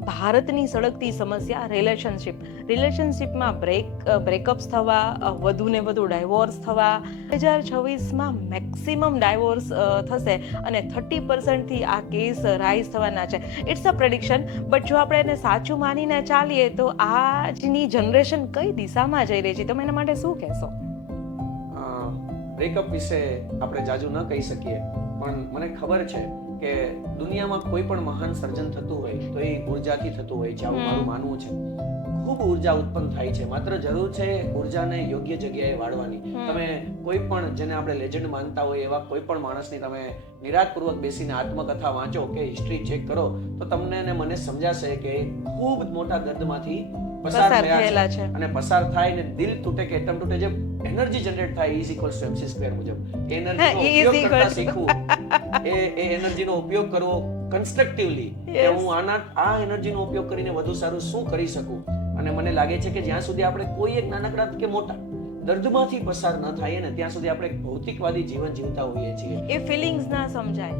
ભારતની સળગતી સમસ્યા રિલેશનશિપમાં બ્રેકઅપ્સ થવા, વધુ ને વધુ ડાયવોર્સ થવા. 2026માં મેક્સિમમ ડાયવોર્સ થશે અને 30% આ કેસ રાઇઝ થવાના છે. ઇટ્સ અ પ્રેડિક્શન, બટ જો આપણે એને સાચું માનીને ચાલીએ તો આજની જનરેશન કઈ દિશામાં જઈ રહી છે, તમે એના માટે શું કહેશો? બ્રેકઅપ વિશે આપણે જાજુ ન કહી શકીએ, પણ મને ખબર છે કે દુનિયામાં કોઈ પણ મહાન સર્જન થતું હોય તો એ ઉર્જાથી થતું હોય છે, આવું મારું માનવું છે. ખૂબ ઉર્જા ઉત્પન્ન થાય છે, માત્ર જરૂર છે ઉર્જાને યોગ્ય જગ્યાએ વાળવાની. તમે કોઈ પણ જેને આપણે લેજન્ડ માનતા હોય એવા કોઈ પણ માણસની તમે નિરાંતપૂર્વક બેસીને આત્મકથા વાંચો કે હિસ્ટ્રી ચેક કરો તો તમને અને મને સમજાશે કે ખૂબ મોટા દર્દમાંથી પસાર થયેલા છે. અને પસાર થાય ને દિલ તૂટે કે એટમ તૂટે, જે એનર્જી જનરેટ થાય is equals to MC square મુજબ એનર્જીનો ઉપયોગ કરતા શીખવું, એ એનર્જીનો ઉપયોગ કરવો કન્સ્ટ્રક્ટિવલી, કે હું આ એનર્જીનો ઉપયોગ કરીને વધુ સારું શું કરી શકું. અને મને લાગે છે કે જ્યાં સુધી આપણે કોઈ એક નાનકડા કે મોટા દર્દમાંથી પસાર ન થાય ને ત્યાં સુધી આપણે એક ભૌતિકવાદી જીવન જીવતા હોઈએ છીએ. એ ફિલિંગ્સ ના સમજાય.